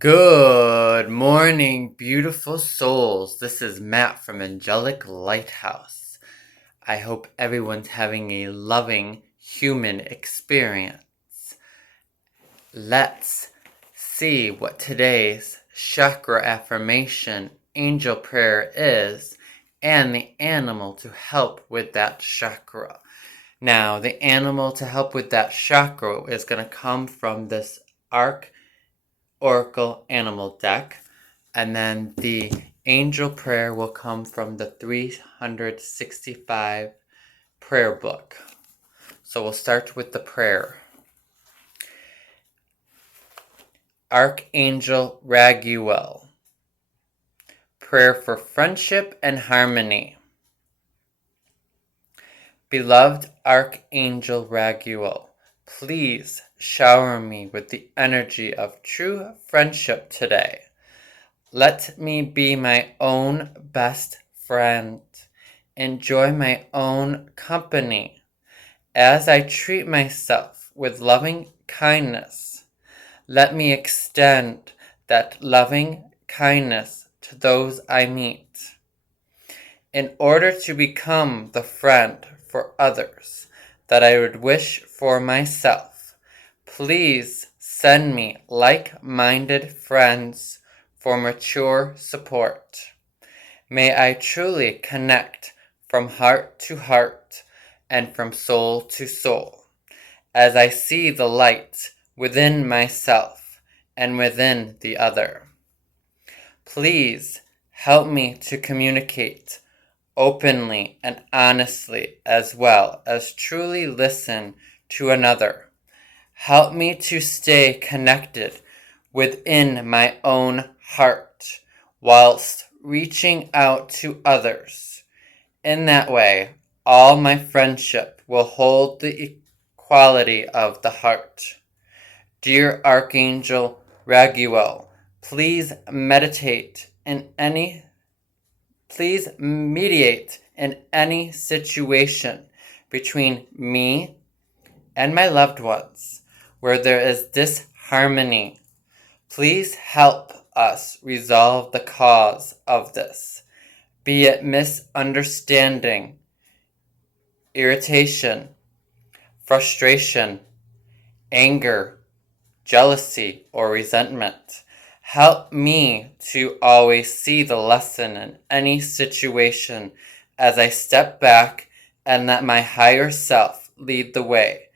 Good morning, beautiful souls. This is Matt from Angelic Lighthouse. I hope everyone's having a loving human experience. Let's see what today's chakra affirmation, angel prayer is, and the animal to help with that chakra. Now, the animal to help with that chakra is going to come from this Oracle Animal deck, and then the angel prayer will come from the 365 prayer book. So we'll start with the prayer. Archangel Raguel, prayer for friendship and harmony. Beloved Archangel Raguel, please shower me with the energy of true friendship today. Let me be my own best friend. Enjoy my own company. As I treat myself with loving kindness, let me extend that loving kindness to those I meet. In order to become the friend for others that I would wish for myself, please send me like-minded friends for mature support. May I truly connect from heart to heart and from soul to soul, as I see the light within myself and within the other. Please help me to communicate openly and honestly, as well as truly listen to another. Help me to stay connected within my own heart whilst reaching out to others. In that way, all my friendship will hold the equality of the heart. Dear Archangel Raguel, please mediate in any situation between me and my loved ones where there is disharmony. Please help us resolve the cause of this, be it misunderstanding, irritation, frustration, anger, jealousy, or resentment. Help me to always see the lesson in any situation as I step back and let my higher self lead the way.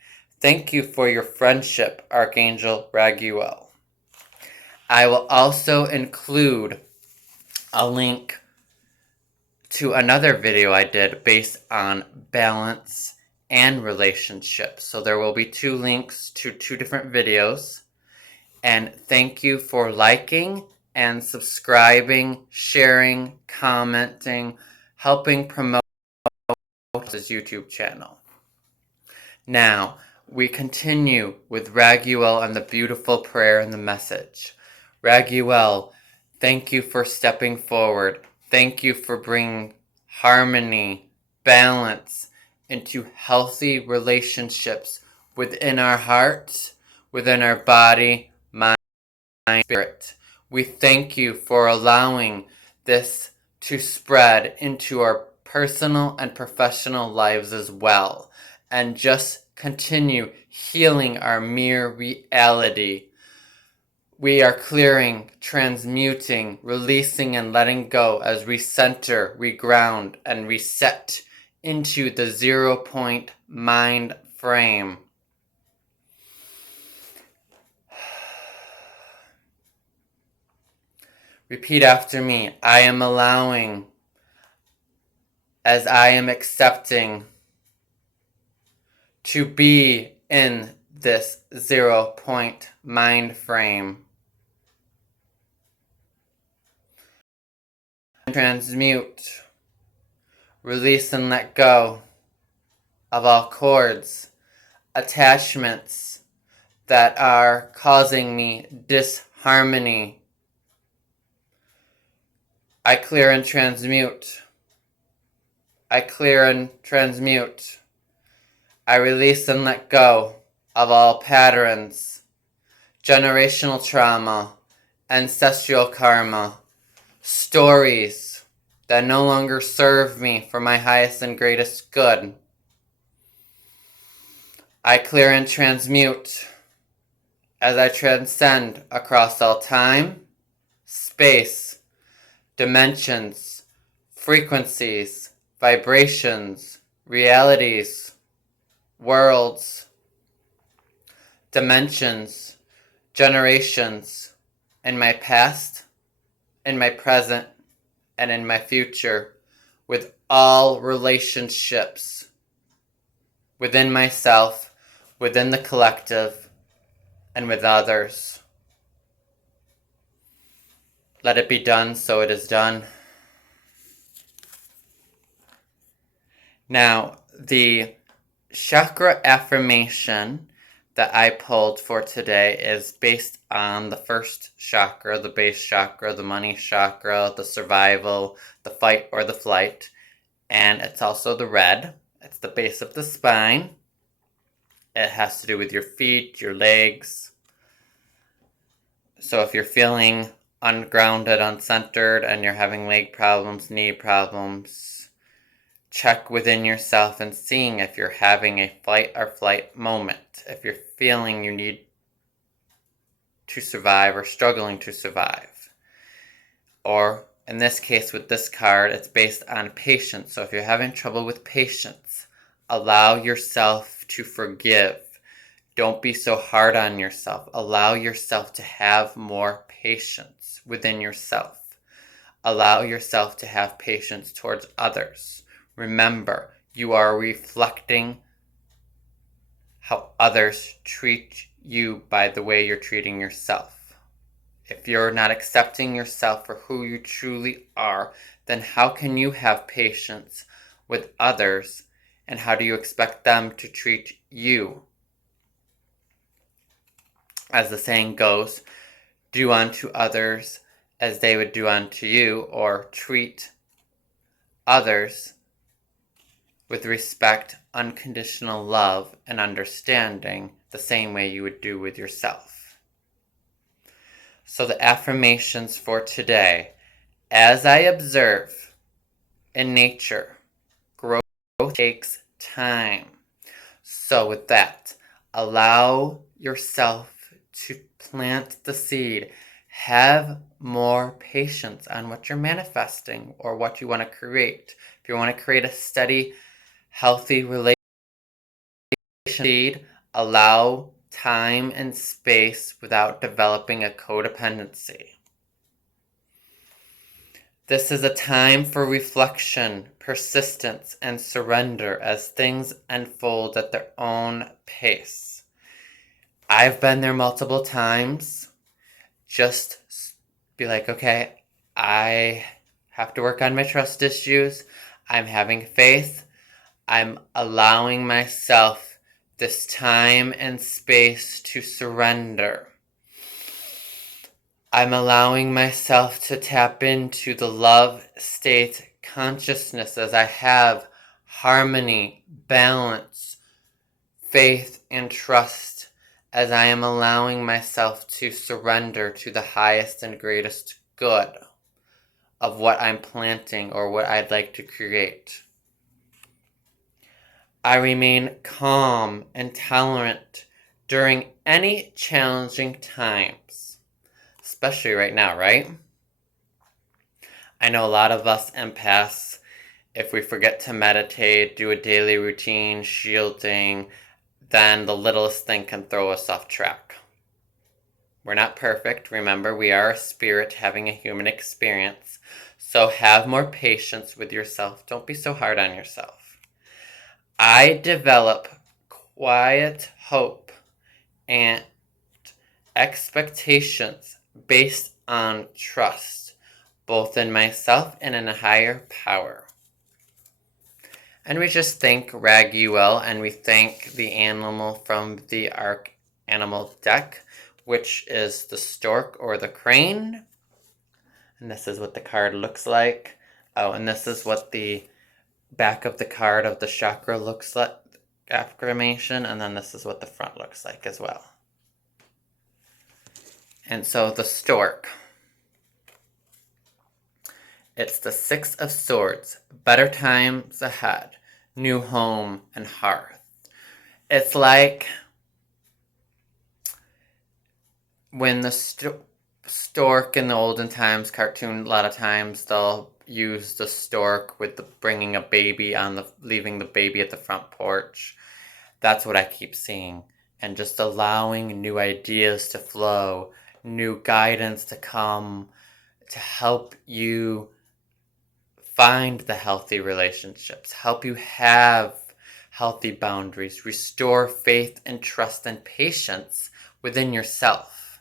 Thank you for your friendship, Archangel Raguel. I will also include a link to another video I did based on balance and relationships. So there will be 2 links to 2 different videos. And thank you for liking and subscribing, sharing, commenting, helping promote this YouTube channel. Now, we continue with Raguel and the beautiful prayer and the message. Raguel, thank you for stepping forward. Thank you for bringing harmony, balance into healthy relationships within our hearts, within our body, mind, spirit. We thank you for allowing this to spread into our personal and professional lives as well, and just continue healing our mere reality. We are clearing, transmuting, releasing, and letting go as we center, reground, and reset into the 0-point mind frame. Repeat after me. I am allowing, as I am accepting, to be in this 0-point mind frame. Transmute, release and let go of all cords, attachments that are causing me disharmony. I clear and transmute. I clear and transmute. I release and let go of all patterns, generational trauma, ancestral karma, stories that no longer serve me for my highest and greatest good. I clear and transmute as I transcend across all time, space, dimensions, frequencies, vibrations, realities, worlds, dimensions, generations, in my past, in my present, and in my future, with all relationships, within myself, within the collective, and with others. Let it be done, so it is done. Now, the chakra affirmation that I pulled for today is based on the first chakra, the base chakra, the money chakra, the survival, the fight or the flight, and it's also the red. It's the base of the spine. It has to do with your feet, your legs. So if you're feeling ungrounded, uncentered, and you're having leg problems, knee problems, check within yourself and seeing if you're having a fight or flight moment. If you're feeling you need to survive or struggling to survive. Or in this case with this card, it's based on patience. So if you're having trouble with patience, allow yourself to forgive. Don't be so hard on yourself. Allow yourself to have more patience within yourself. Allow yourself to have patience towards others. Remember, you are reflecting how others treat you by the way you're treating yourself. If you're not accepting yourself for who you truly are, then how can you have patience with others, and how do you expect them to treat you? As the saying goes, do unto others as they would do unto you, or treat others with respect, unconditional love, and understanding the same way you would do with yourself. So the affirmations for today: as I observe in nature, growth takes time. So with that, allow yourself to plant the seed. Have more patience on what you're manifesting or what you want to create. If you want to create a steady, healthy relationship, allow time and space without developing a codependency. This is a time for reflection, persistence, and surrender as things unfold at their own pace. I've been there multiple times. Just be like, okay, I have to work on my trust issues. I'm having faith. I'm allowing myself this time and space to surrender. I'm allowing myself to tap into the love state consciousness as I have harmony, balance, faith, and trust, as I am allowing myself to surrender to the highest and greatest good of what I'm planting or what I'd like to create. I remain calm and tolerant during any challenging times, especially right now, right? I know a lot of us empaths, if we forget to meditate, do a daily routine, shielding, then the littlest thing can throw us off track. We're not perfect. Remember, we are a spirit having a human experience. So have more patience with yourself. Don't be so hard on yourself. I develop quiet hope and expectations based on trust, both in myself and in a higher power. And we just thank Raguel, and we thank the animal from the Arcangel deck, which is the stork or the crane. And this is what the card looks like. Oh, and this is what the back of the card of the chakra looks like, affirmation, and then this is what the front looks like as well. And so the stork. It's the 6 of Swords, better times ahead, new home and hearth. It's like when the stork in the olden times cartoon, a lot of times they'll use the stork with the bringing a baby leaving the baby at the front porch. That's what I keep seeing. And just allowing new ideas to flow, new guidance to come to help you find the healthy relationships, help you have healthy boundaries, restore faith and trust and patience within yourself.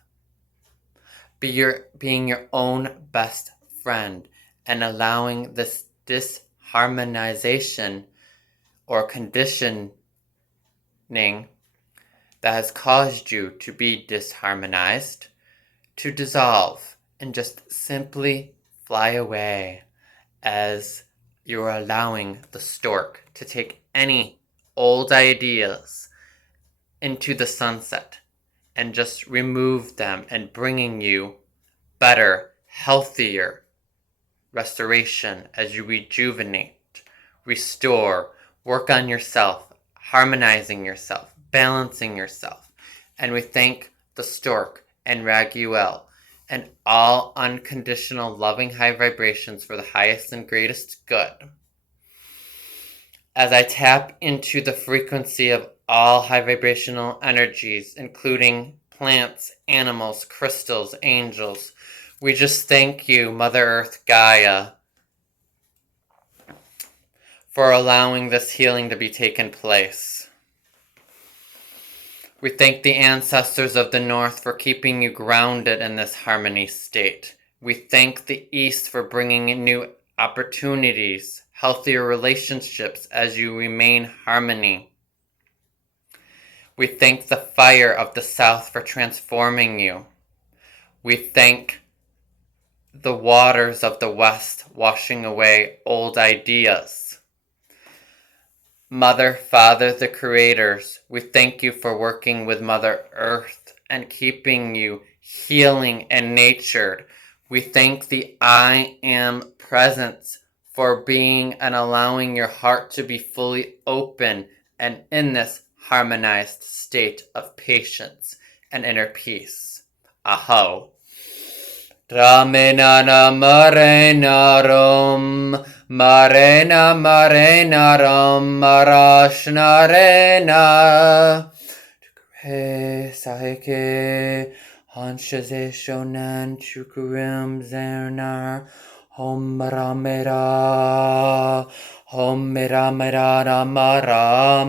Being your own best friend and allowing this disharmonization or conditioning that has caused you to be disharmonized to dissolve and just simply fly away, as you're allowing the stork to take any old ideas into the sunset and just remove them and bringing you better, healthier restoration as you rejuvenate, restore, work on yourself, harmonizing yourself, balancing yourself. And we thank the Stork and Raguel and all unconditional loving high vibrations for the highest and greatest good. As I tap into the frequency of all high vibrational energies, including plants, animals, crystals, angels, we just thank you, Mother Earth Gaia, for allowing this healing to be taken place. We thank the ancestors of the North for keeping you grounded in this harmony state. We thank the East for bringing in new opportunities, healthier relationships as you remain harmony. We thank the fire of the South for transforming you. We thank the waters of the West washing away old ideas. Mother, Father, the Creators, we thank you for working with Mother Earth and keeping you healing and natured. We thank the I Am Presence for being and allowing your heart to be fully open and in this harmonized state of patience and inner peace. Aho. Ramenana marenarum, marena marenarum, marashnarena. 𝒓𝒆𝒔𝒕𝒊𝒐𝒏𝒊𝒐𝒖𔑔, Hanshase shonan chukurim zernar, Hom ramera, Hom ramera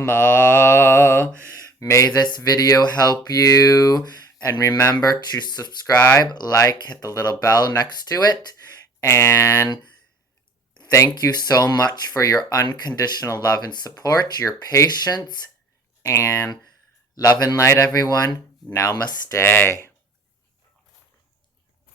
ramarama. May this video help you. And remember to subscribe, like, hit the little bell next to it. And thank you so much for your unconditional love and support, your patience, and love and light, everyone. Namaste.